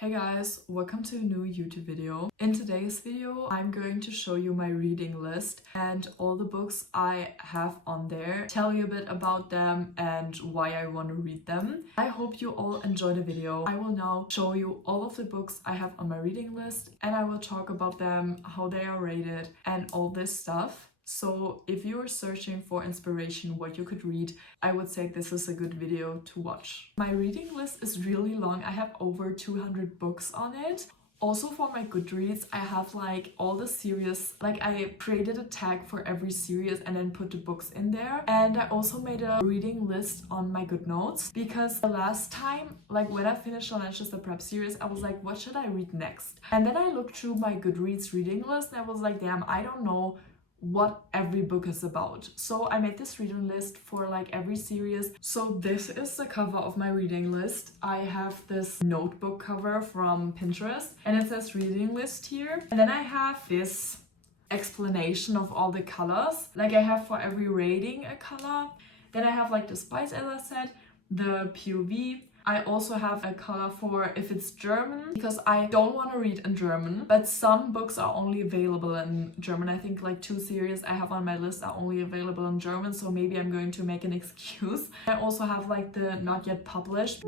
Hey guys, welcome to a new YouTube video. In today's video, I'm going to show you my reading list and all the books I have on there, tell you a bit about them and why I want to read them. I hope you all enjoy the video. I will now show you all of the books I have on my reading list and I will talk about them, how they are rated and all this stuff. So if you are searching for inspiration, what you could read, I would say this is a good video to watch. My reading list is really long. I have over 200 books on it. Also for my Goodreads, I have like all the series, like I created a tag for every series and then put the books in there. And I also made a reading list on my GoodNotes because the last time, like when I finished the Lanchester Prep series, I was like, what should I read next? And then I looked through my Goodreads reading list and I was like, damn, I don't know what every book is about. So I made this reading list for like every series. So this is the cover of my reading list. I have this notebook cover from Pinterest and it says reading list here. And then I have this explanation of all the colors. Like I have for every rating a color. Then I have like the spice, as I said, the POV. I also have a color for if it's German because I don't want to read in German, but some books are only available in German. I think like 2 series I have on my list are only available in German, so maybe I'm going to make an excuse. I also have like the not yet published.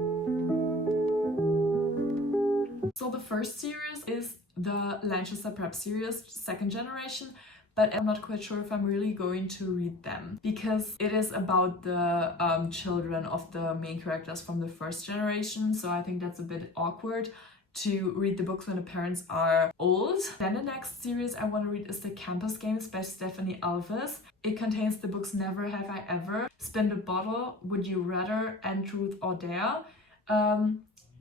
So the first series is the Lanchester Prep series, second generation. But I'm not quite sure if I'm really going to read them because it is about the children of the main characters from the first generation. So I think that's a bit awkward to read the books when the parents are old. Then the next series I want to read is the Campus Games by Stephanie Alves. It contains the books Never Have I Ever, Spin the Bottle, Would You Rather, and Truth or Dare.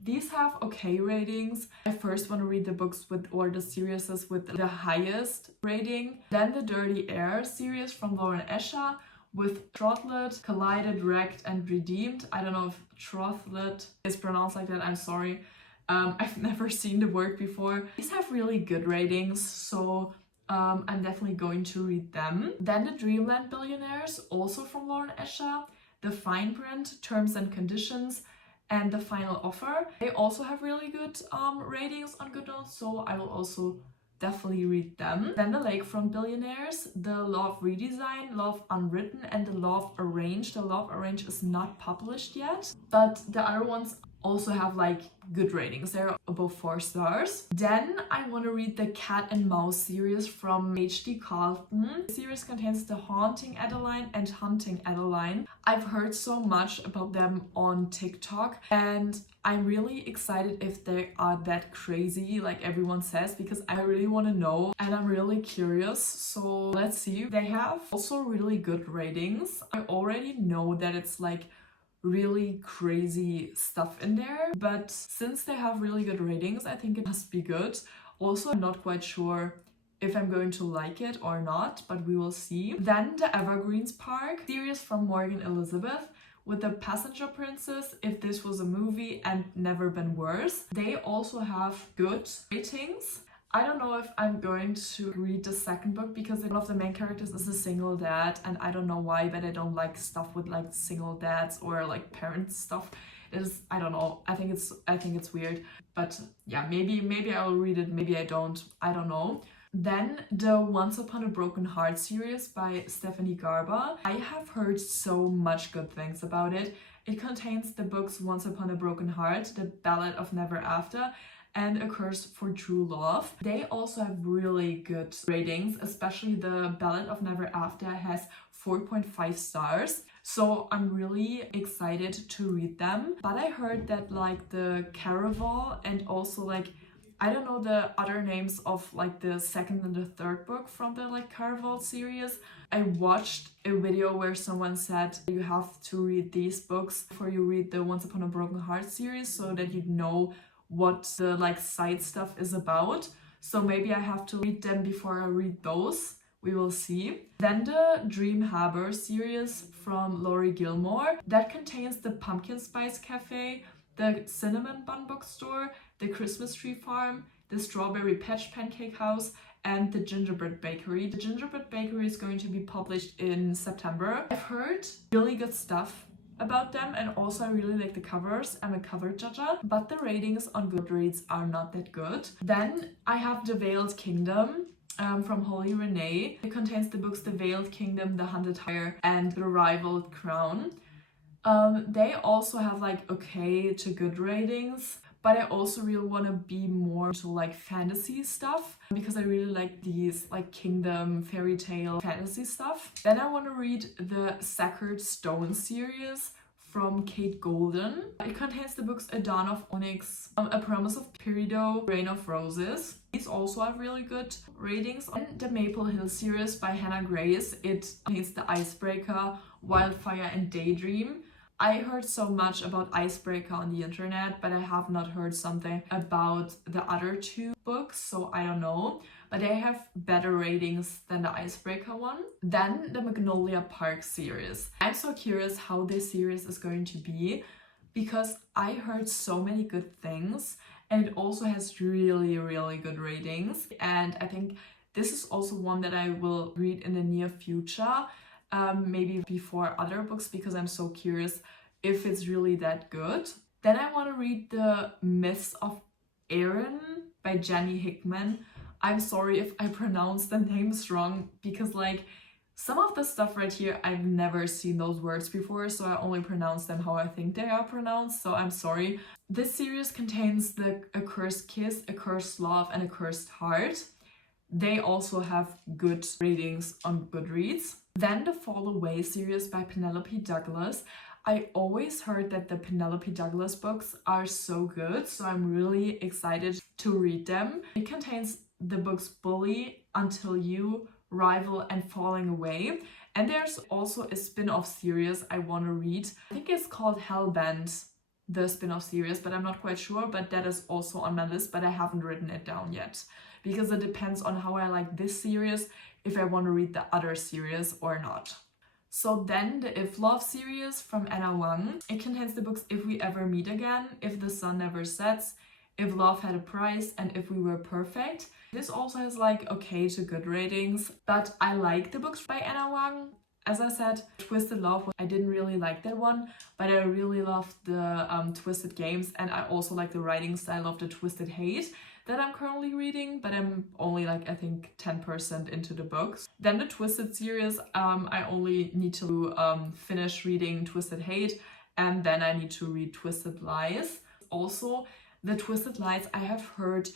These have okay ratings. I first want to read the books or the series with the highest rating. Then the Dirty Air series from Lauren Escher with Throttlet, Collided, Wrecked, and Redeemed. I don't know if Throttlet is pronounced like that, I'm sorry. I've never seen the word before. These have really good ratings, so I'm definitely going to read them. Then the Dreamland Billionaires, also from Lauren Escher. The Fine Print, Terms and Conditions, and The Final Offer. They also have really good ratings on GoodNotes, so I will also definitely read them. Then the Lakefront Billionaires, The Love Redesign, Love Unwritten, and The Love Arranged. The Love Arranged is not published yet, but the other ones also have like good ratings. They're above 4 stars. Then I want to read the Cat and Mouse series from H.D. Carlton. The series contains The Haunting Adeline and Hunting Adeline. I've heard so much about them on TikTok and I'm really excited if they are that crazy like everyone says because I really want to know and I'm really curious. So let's see. They have also really good ratings. I already know that it's like really crazy stuff in there, but since they have really good ratings, I think it must be good. Also, I'm not quite sure if I'm going to like it or not, but we will see. Then the Evergreens Park series from Morgan Elizabeth with The Passenger Princess, If This Was a Movie, and Never Been Worse. They also have good ratings. I don't know if I'm going to read the second book because one of the main characters is a single dad and I don't know why, but I don't like stuff with like single dads or like parent stuff. I don't know, I think it's weird, but yeah, maybe I'll read it, maybe I don't know. Then the Once Upon a Broken Heart series by Stephanie Garber. I have heard so much good things about it. It contains the books Once Upon a Broken Heart, The Ballad of Never After, and A Curse for True Love. They also have really good ratings, especially the Ballad of Never After has 4.5 stars. So I'm really excited to read them. But I heard that like the Caraval and also like, I don't know the other names of like the second and the third book from the like Caraval series. I watched a video where someone said you have to read these books before you read the Once Upon a Broken Heart series so that you know what the like side stuff is about. So maybe I have to read them before I read those. We will see. Then the Dream Harbor series from Laurie Gilmore. That contains the Pumpkin Spice Cafe, the Cinnamon Bun Bookstore, the Christmas Tree Farm, the Strawberry Patch Pancake House, and the Gingerbread Bakery. The Gingerbread Bakery is going to be published in September. I've heard really good stuff about them, and also I really like the covers. I'm a cover judger, but the ratings on Goodreads are not that good. Then I have The Veiled Kingdom from Holly Renee. It contains the books The Veiled Kingdom, The Haunted Hire, and The Rivaled Crown. They also have like okay to good ratings, but I also really want to be more into like fantasy stuff because I really like these like kingdom, fairy tale, fantasy stuff. Then I want to read the Sacred Stone series from Kate Golden. It contains the books A Dawn of Onyx, A Promise of Peridot, Rain of Roses. These also have really good ratings. And the Maple Hill series by Hannah Grace. It contains The Icebreaker, Wildfire, and Daydream. I heard so much about Icebreaker on the internet, but I have not heard something about the other two books, so I don't know. But they have better ratings than the Icebreaker one. Then the Magnolia Park series. I'm so curious how this series is going to be because I heard so many good things and it also has really, really good ratings. And I think this is also one that I will read in the near future. Maybe before other books because I'm so curious if it's really that good. Then I want to read The Myths of Erin by Jenny Hickman. I'm sorry if I pronounce the names wrong because like some of the stuff right here I've never seen those words before, so I only pronounce them how I think they are pronounced, so I'm sorry. This series contains A Cursed Kiss, A Cursed Love, and A Cursed Heart. They also have good ratings on Goodreads. Then the Fall Away series by Penelope Douglas. I always heard that the Penelope Douglas books are so good, so I'm really excited to read them. It contains the books Bully, Until You, Rival, and Falling Away. And there's also a spin-off series I want to read. I think it's called Hellbent, the spin-off series, but I'm not quite sure. But that is also on my list, but I haven't written it down yet. Because it depends on how I like this series, if I want to read the other series or not. So then the If Love series from Anna Wang. It contains the books If We Ever Meet Again, If the Sun Never Sets, If Love Had a Price, and If We Were Perfect. This also has like okay to good ratings, but I like the books by Anna Wang. As I said, Twisted Love, I didn't really like that one, but I really loved the Twisted Games, and I also like the writing style of the Twisted Hate that I'm currently reading, but I'm only like I think 10% into the books. Then the Twisted series, I only need to finish reading Twisted Hate, and then I need to read Twisted Lies. Also, the Twisted Lies, I have heard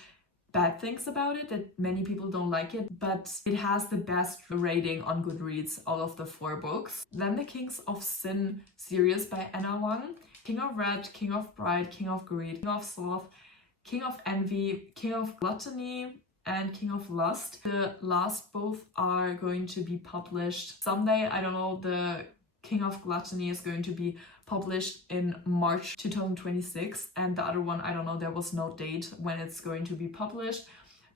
bad things about it, that many people don't like it, but it has the best rating on Goodreads out of the 4 books. Then the Kings of Sin series by Anna Wang. King of Red, King of Pride, King of Greed, King of Sloth, King of Envy, King of Gluttony, and King of Lust. The last both are going to be published someday. I don't know, the King of Gluttony is going to be published in March 2026, and the other one, I don't know, there was no date when it's going to be published,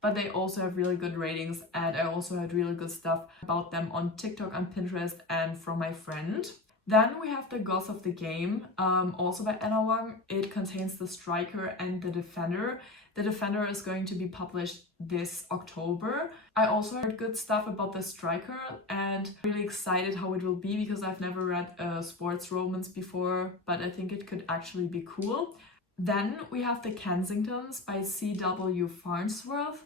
but they also have really good ratings, and I also heard really good stuff about them on TikTok and Pinterest and from my friend. Then we have The Gods of the Game, also by Anna Wang. It contains The Striker and The Defender. The Defender is going to be published this October. I also heard good stuff about The Striker and really excited how it will be because I've never read a sports romance before, but I think it could actually be cool. Then we have The Kensingtons by C.W. Farnsworth.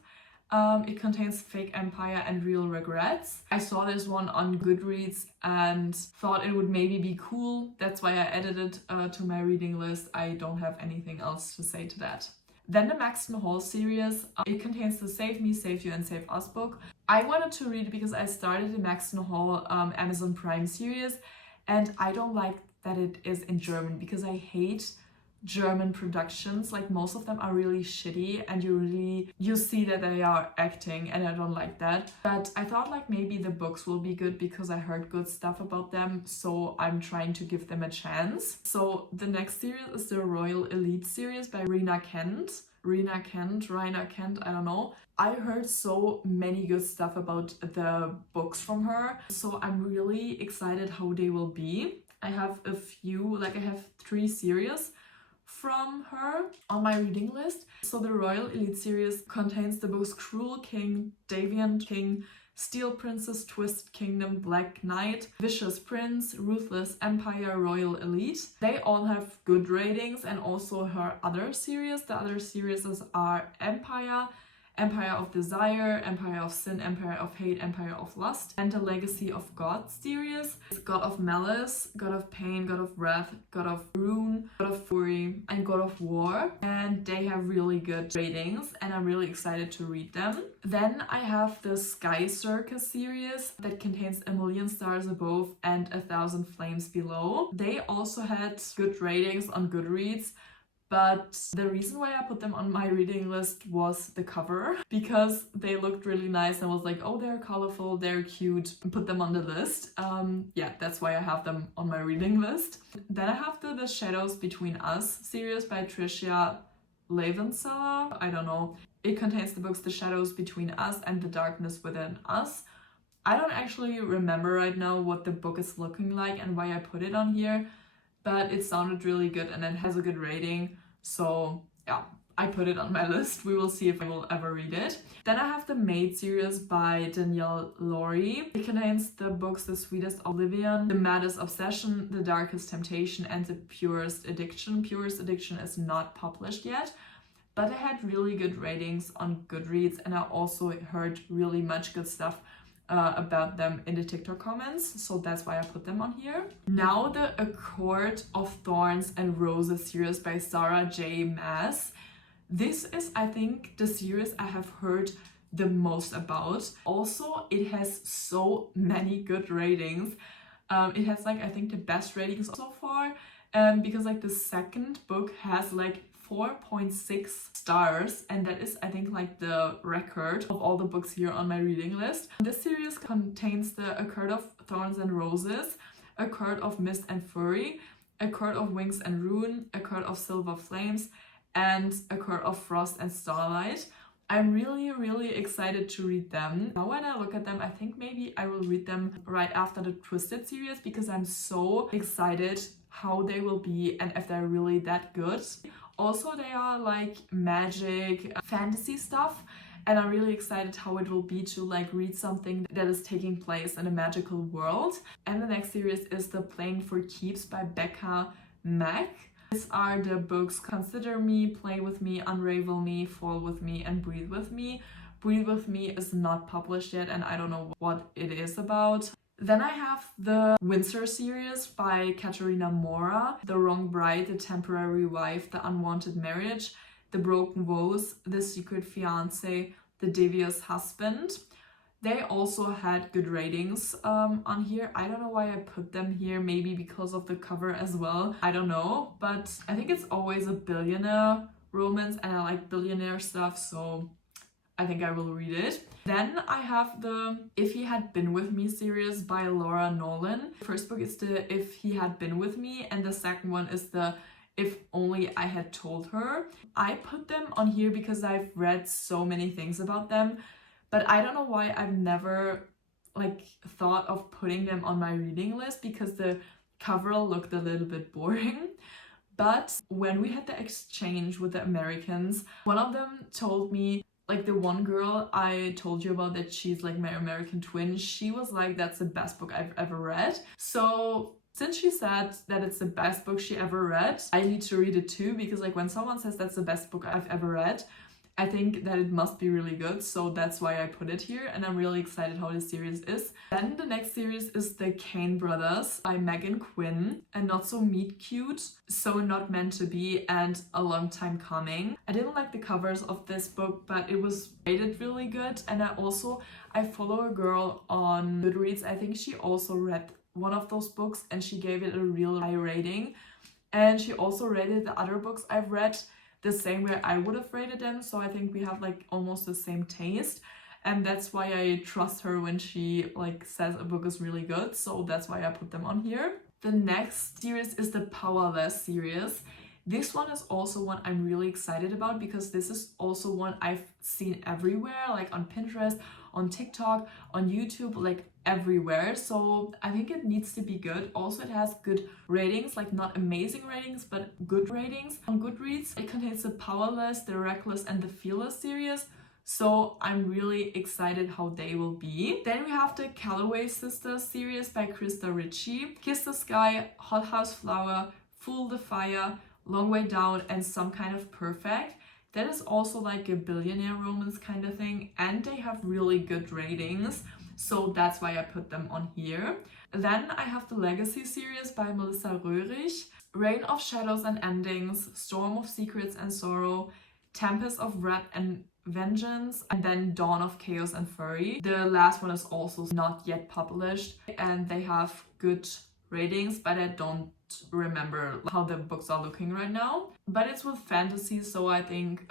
It contains Fake Empire and Real Regrets. I saw this one on Goodreads and thought it would maybe be cool. That's why I added it to my reading list. I don't have anything else to say to that. Then the Maxton Hall series. It contains the Save Me, Save You, and Save Us book. I wanted to read it because I started the Maxton Hall Amazon Prime series, and I don't like that it is in German because I hate German productions. Like most of them are really shitty and you see that they are acting, and I don't like that. But I thought like maybe the books will be good because I heard good stuff about them, so I'm trying to give them a chance. So the next series is the Royal Elite series by Rina Kent, I don't know. I heard so many good stuff about the books from her, so I'm really excited how they will be. I have a few, like I have 3 series from her on my reading list. So the Royal Elite series contains the books Cruel King, Deviant King, Steel Princess, Twisted Kingdom, Black Knight, Vicious Prince, Ruthless Empire, Royal Elite. They all have good ratings, and also her other series. The other series are Empire, Empire of Desire, Empire of Sin, Empire of Hate, Empire of Lust, and the Legacy of God series. God of Malice, God of Pain, God of Wrath, God of Ruin, God of Fury, and God of War. And they have really good ratings, and I'm really excited to read them. Then I have the Sky Circus series that contains A Million Stars Above and 1,000 Flames Below. They also had good ratings on Goodreads. But the reason why I put them on my reading list was the cover, because they looked really nice and I was like, oh, they're colorful, they're cute, put them on the list. Yeah, that's why I have them on my reading list. Then I have the Shadows Between Us series by Tricia Levenseller. I don't know. It contains the books The Shadows Between Us and The Darkness Within Us. I don't actually remember right now what the book is looking like and why I put it on here, but it sounded really good and it has a good rating. So yeah, I put it on my list. We will see if I will ever read it. Then I have the Maid series by Danielle Laurie. It contains the books The Sweetest Oblivion, The Maddest Obsession, The Darkest Temptation, and The Purest Addiction. Purest Addiction is not published yet, but I had really good ratings on Goodreads, and I also heard really much good stuff about them in the TikTok comments, so that's why I put them on here. Now the A Court of Thorns and Roses series by Sarah J. Maas. This is, I think, the series I have heard the most about. Also, it has so many good ratings. It has like, I think, the best ratings so far, because like the second book has like 4.6 stars, and that is, I think, like the record of all the books here on my reading list. This series contains the A Court of Thorns and Roses, A Court of Mist and Fury, A Court of Wings and Ruin, A Court of Silver Flames, and A Court of Frost and Starlight. I'm really excited to read them. Now when I look at them, I think maybe I will read them right after the Twisted series, because I'm so excited how they will be and if they're really that good. Also, they are like magic, fantasy stuff, and I'm really excited how it will be to like read something that is taking place in a magical world. And the next series is The Playing for Keeps by Becca Mack. These are the books Consider Me, Play With Me, Unravel Me, Fall With Me, and Breathe With Me. Breathe With Me is not published yet, and I don't know what it is about. Then I have the Windsor series by Katerina Mora, The Wrong Bride, The Temporary Wife, The Unwanted Marriage, The Broken Vows, The Secret Fiancé, The Devious Husband. They also had good ratings on here. I don't know why I put them here, maybe because of the cover as well. I don't know, but I think it's always a billionaire romance and I like billionaire stuff, so I think I will read it. Then I have the If He Had Been With Me series by Laura Nolan. The first book is the If He Had Been With Me, and the second one is the If Only I Had Told Her. I put them on here because I've read so many things about them, but I don't know why I've never like thought of putting them on my reading list, because the cover looked a little bit boring. But when we had the exchange with the Americans, one of them told me, like the one girl I told you about that she's like my American twin, she was like, that's the best book I've ever read. So since she said that it's the best book she ever read, I need to read it too, because like when someone says that's the best book I've ever read, I think that it must be really good, so that's why I put it here, and I'm really excited how this series is. Then the next series is The Kane Brothers by Megan Quinn, and Not So Meet Cute, So Not Meant to Be, and A Long Time Coming. I didn't like the covers of this book, but it was rated really good, and I follow a girl on Goodreads. I think she also read one of those books and she gave it a real high rating, and she also rated the other books I've read the same way I would have rated them, so I think we have like almost the same taste, and that's why I trust her when she like says a book is really good, so that's why I put them on here. The next series is the Powerless series. This one is also one I'm really excited about, because this is also one I've seen everywhere, like on Pinterest, on TikTok, on YouTube, like everywhere. So I think it needs to be good. Also, it has good ratings, like not amazing ratings, but good ratings on Goodreads. It contains the Powerless, the Reckless, and the Fearless series. So I'm really excited how they will be. Then we have the Calloway Sisters series by Krista Ritchie. Kiss the Sky, Hot House Flower, Fool the Fire, Long Way Down, and Some Kind of Perfect. That is also like a billionaire romance kind of thing, and they have really good ratings, so that's why I put them on here. Then I have the Legacy series by Melissa Röhrig, Reign of Shadows and Endings, Storm of Secrets and Sorrow, Tempest of Wrath and Vengeance, and then Dawn of Chaos and Fury. The last one is also not yet published, and they have good ratings, but I don't remember how the books are looking right now. But it's with fantasy, so I think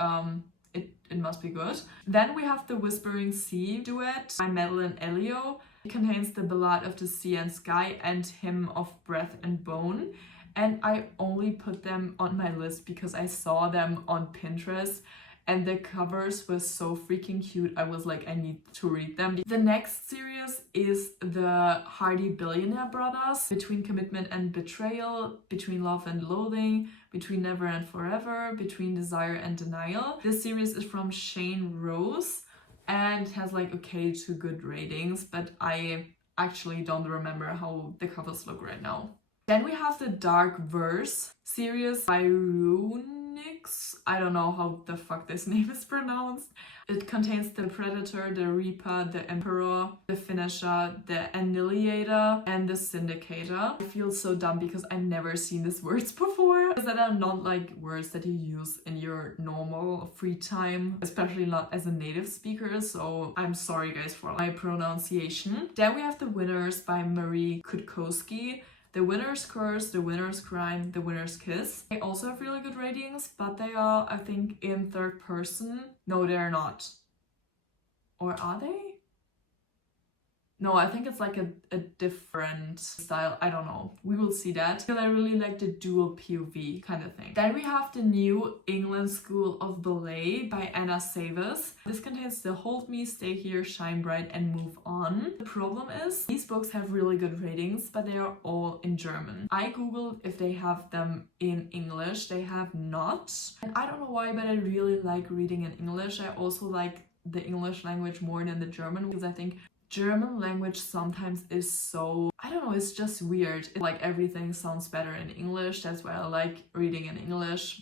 it must be good. Then we have the Whispering Sea duet by Madeline Elio. It contains the Ballad of the Sea and Sky and Hymn of Breath and Bone. And I only put them on my list because I saw them on Pinterest and the covers were so freaking cute. I was like, I need to read them. The next series is the Hardy Billionaire Brothers, Between Commitment and Betrayal, Between Love and Loathing, Between Never and Forever, Between Desire and Denial. This series is from Shane Rose and has like okay to good ratings, but I actually don't remember how the covers look right now. Then we have the Dark Verse series by Runix. I don't know how the fuck this name is pronounced. It contains the Predator, the Reaper, the Emperor, the Finisher, the Annihilator, and the Syndicator. I feel so dumb because I've never seen these words before. Because that are not like words that you use in your normal free time, especially not as a native speaker. So I'm sorry guys for my pronunciation. Then we have The Winners by Marie Kutkowski. The Winner's Curse, The Winner's Crime, The Winner's Kiss. They also have really good ratings, but they are, I think, in third person. No, they're not. Or are they? No, I think it's like a different style. I don't know. We will see that. Because I really like the dual POV kind of thing. Then we have the New England School of Ballet by Anna Savas. This contains the Hold Me, Stay Here, Shine Bright, and Move On. The problem is these books have really good ratings, but they are all in German. I googled if they have them in English. They have not. And I don't know why, but I really like reading in English. I also like the English language more than the German because I think German language sometimes is so, I don't know, it's just weird. Like everything sounds better in English. That's why I like reading in English.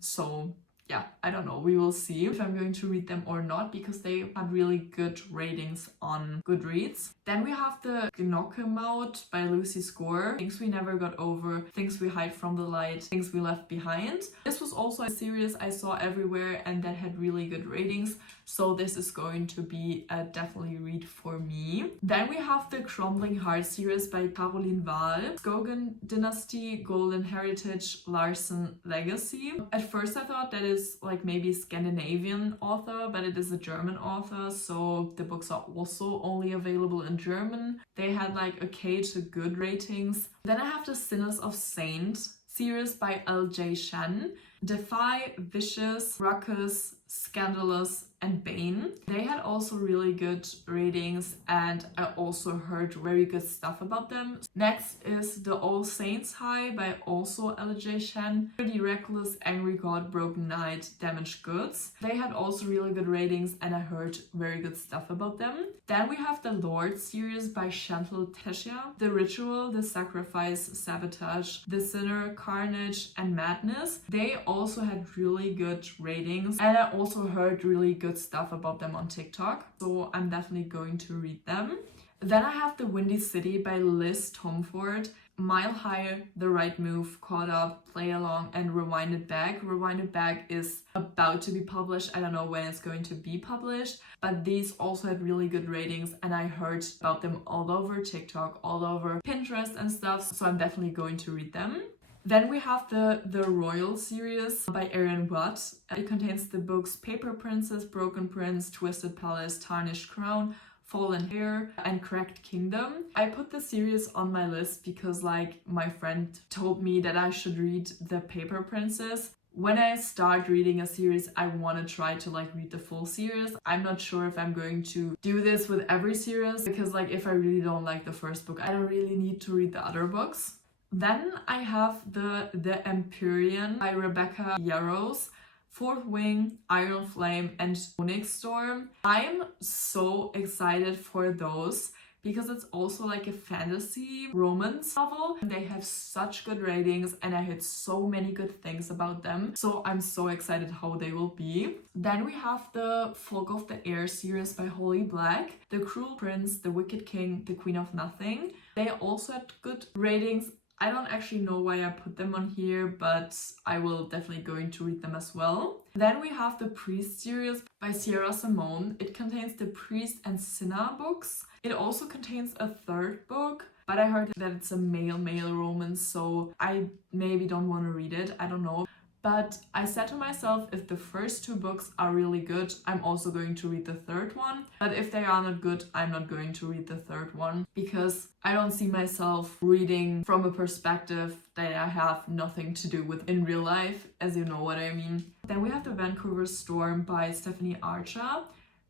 So yeah, I don't know. We will see if I'm going to read them or not because they had really good ratings on Goodreads. Then we have the Gnocchemaut by Lucy Score. Things We Never Got Over, Things We Hide from the Light, Things We Left Behind. This was also a series I saw everywhere and that had really good ratings. So this is going to be a definitely read for me. Then we have the Crumbling Heart series by Caroline Wahl. Skogan Dynasty, Golden Heritage, Larsen Legacy. At first I thought that is like maybe Scandinavian author, but it is a German author. So the books are also only available in German. They had like okay to good ratings. Then I have the Sinners of Saint series by L.J. Shen. Defy, Vicious, Ruckus, Scandalous, and Bane. They had also really good ratings and I also heard very good stuff about them. Next is The All Saints High by also L.J. Shen. Pretty Reckless, Angry God, Broken Knight, Damaged Goods. They had also really good ratings and I heard very good stuff about them. Then we have the Lord series by Chantal Teshia. The Ritual, The Sacrifice, Sabotage, The Sinner, Carnage, and Madness. They also had really good ratings and I also heard really good stuff about them on TikTok, so I'm definitely going to read them. Then I have The Windy City by Liz Tomford. Mile High, The Right Move, Caught Up, Play Along, and Rewind It Back. Rewind It Back is about to be published. I don't know when it's going to be published, but these also had really good ratings and I heard about them all over TikTok, all over Pinterest and stuff, so I'm definitely going to read them. Then we have the Royal series by Erin Watt. It contains the books Paper Princess, Broken Prince, Twisted Palace, Tarnished Crown, Fallen Hair, and Cracked Kingdom. I put the series on my list because like my friend told me that I should read the Paper Princess. When I start reading a series, I want to try to like read the full series. I'm not sure if I'm going to do this with every series because like if I really don't like the first book, I don't really need to read the other books. Then I have the Empyrean by Rebecca Yarros. Fourth Wing, Iron Flame, and Onyx Storm. I'm so excited for those because it's also like a fantasy romance novel. They have such good ratings and I heard so many good things about them. So I'm so excited how they will be. Then we have the Folk of the Air series by Holly Black, The Cruel Prince, The Wicked King, The Queen of Nothing. They also had good ratings. I don't actually know why I put them on here, but I will definitely going to read them as well. Then we have the Priest series by Sierra Simone. It contains the Priest and Sinner books. It also contains a third book, but I heard that it's a male romance, so I maybe don't want to read it. I don't know. But I said to myself, if the first two books are really good, I'm also going to read the third one. But if they are not good, I'm not going to read the third one because I don't see myself reading from a perspective that I have nothing to do with in real life, as you know what I mean. Then we have The Vancouver Storm by Stephanie Archer.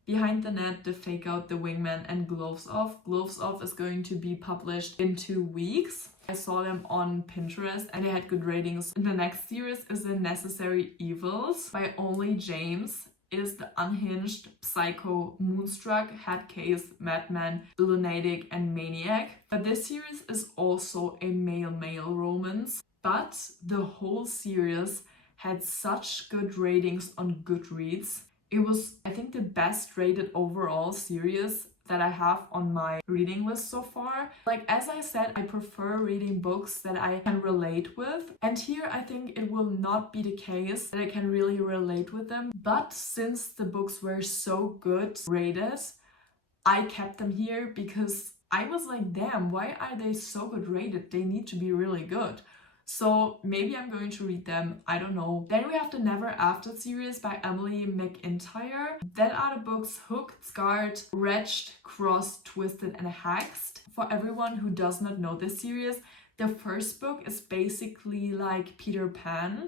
Behind the Net, The Fake Out, The Wingman, and Gloves Off. Gloves Off is going to be published in 2 weeks. I saw them on Pinterest and they had good ratings. The next series is The Necessary Evils by Only James. It is the unhinged, psycho, moonstruck, head case, madman, lunatic, and maniac. But this series is also a male romance. But the whole series had such good ratings on Goodreads. It was, I think, the best rated overall series that I have on my reading list so far. Like, as I said, I prefer reading books that I can relate with. And here I think it will not be the case that I can really relate with them. But since the books were so good rated, I kept them here because I was like, damn, why are they so good rated? They need to be really good. So maybe I'm going to read them, I don't know. Then we have the Never After series by Emily McIntyre. That are the books Hooked, Scarred, Wretched, Crossed, Twisted, and Hexed. For everyone who does not know this series, the first book is basically like Peter Pan.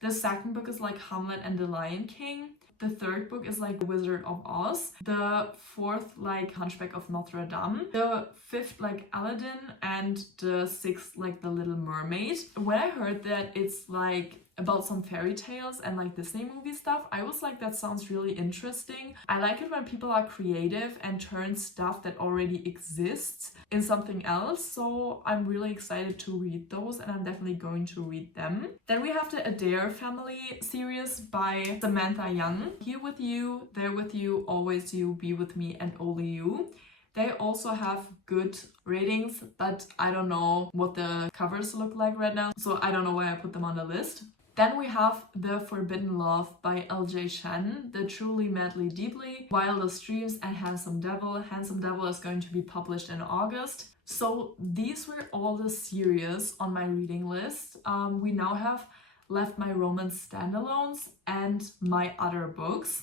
The second book is like Hamlet and the Lion King. The third book is like Wizard of Oz. The fourth like Hunchback of Notre Dame. The fifth like Aladdin. And the sixth like The Little Mermaid. When I heard that it's like about some fairy tales and like Disney movie stuff, I was like, that sounds really interesting. I like it when people are creative and turn stuff that already exists in something else. So I'm really excited to read those and I'm definitely going to read them. Then we have the Adair Family series by Samantha Young. Here with you, there with you, always you, be with me, and only you. They also have good ratings, but I don't know what the covers look like right now, so I don't know why I put them on the list. Then we have The Forbidden Love by L.J. Shen, The Truly Madly Deeply, Wildest Dreams, and Handsome Devil. Handsome Devil is going to be published in August. So these were all the series on my reading list. We now have left my romance standalones and my other books.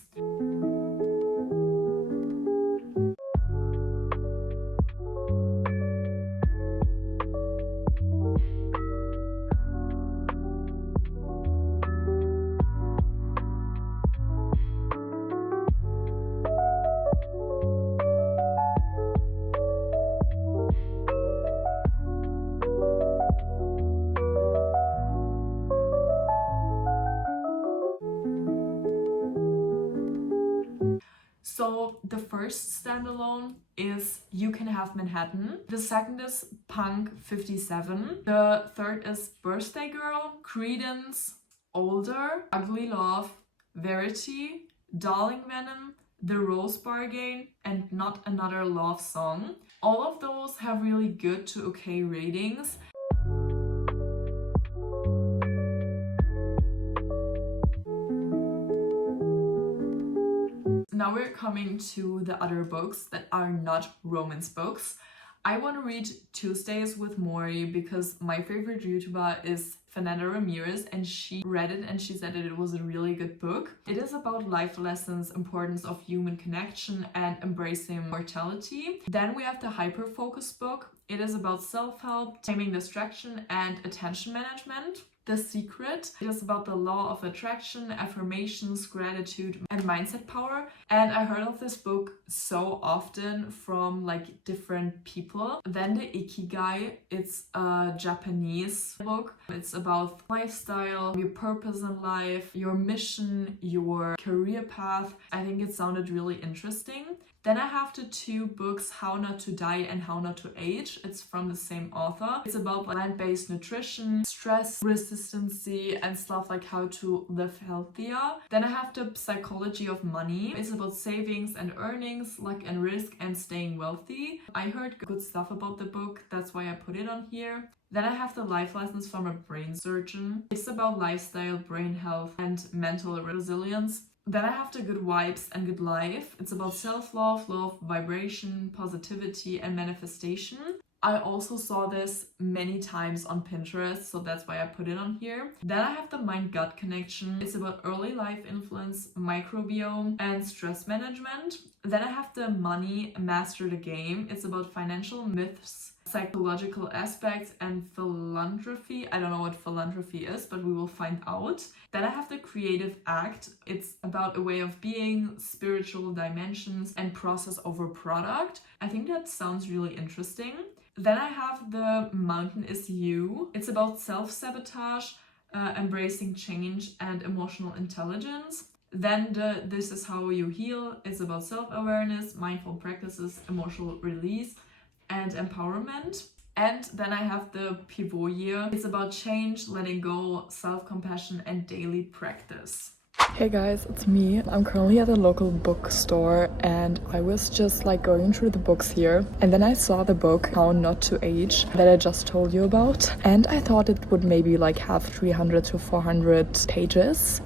So the first standalone is You Can Have Manhattan. The second is Punk 57. The third is Birthday Girl, Credence, Older, Ugly Love, Verity, Darling Venom, The Rose Bargain, and Not Another Love Song. All of those have really good to okay ratings. Now we're coming to the other books that are not romance books. I want to read Tuesdays with Morrie because my favorite YouTuber is Fernanda Ramirez and she read it and she said that it was a really good book. It is about life lessons, importance of human connection and embracing mortality. Then we have the Hyper Focus book. It is about self-help, taming distraction, and attention management. The Secret. It is about the law of attraction, affirmations, gratitude, and mindset power. And I heard of this book so often from like different people. Then the Ikigai. It's a Japanese book. It's about lifestyle, your purpose in life, your mission, your career path. I think it sounded really interesting. Then I have the 2 books, How Not to Die and How Not to Age. It's from the same author. It's about plant-based nutrition, stress resistancy, and stuff like how to live healthier. Then I have the Psychology of Money. It's about savings and earnings, luck and risk, and staying wealthy. I heard good stuff about the book, that's why I put it on here. Then I have the Life Lessons from a Brain Surgeon. It's about lifestyle, brain health, and mental resilience. Then I have the Good Vibes and Good Life. It's about self-love, love, vibration, positivity, and manifestation. I also saw this many times on Pinterest, so that's why I put it on here. Then I have the Mind-Gut Connection. It's about early life influence, microbiome, and stress management. Then I have the Money Master the Game. It's about financial myths, psychological aspects, and philanthropy. I don't know what philanthropy is, but we will find out. Then I have the Creative Act. It's about a way of being, spiritual dimensions, and process over product. I think that sounds really interesting. Then I have the Mountain is You. It's about self-sabotage, embracing change, and emotional intelligence. Then the This Is How You Heal. It's about self-awareness, mindful practices, emotional release, and empowerment. And then I have the Pivot Year. It's about change, letting go, self-compassion, and daily practice. Hey guys, it's me. I'm currently at a local bookstore and I was just like going through the books here, and then I saw the book How Not to Age that I just told you about, and I thought it would maybe like have 300 to 400 pages.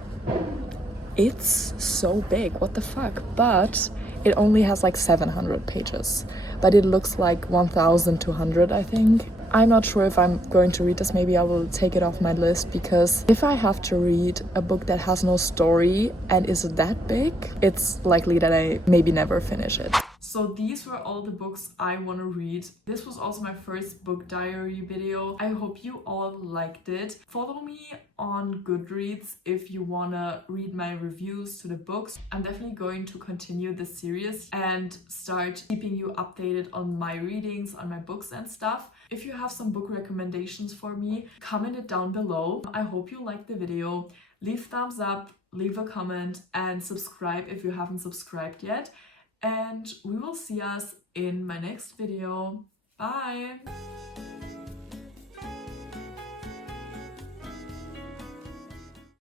It's so big, what the fuck? But it only has like 700 pages, but it looks like 1,200, I think. I'm not sure if I'm going to read this. Maybe I will take it off my list, because if I have to read a book that has no story and is that big, it's likely that I maybe never finish it. So these were all the books I want to read. This was also my first book diary video. I hope you all liked it. Follow me on Goodreads if you want to read my reviews to the books. I'm definitely going to continue this series and start keeping you updated on my readings, on my books and stuff. If you have some book recommendations for me, comment it down below. I hope you liked the video. Leave thumbs up, leave a comment, and subscribe if you haven't subscribed yet. And we will see us in my next video. Bye!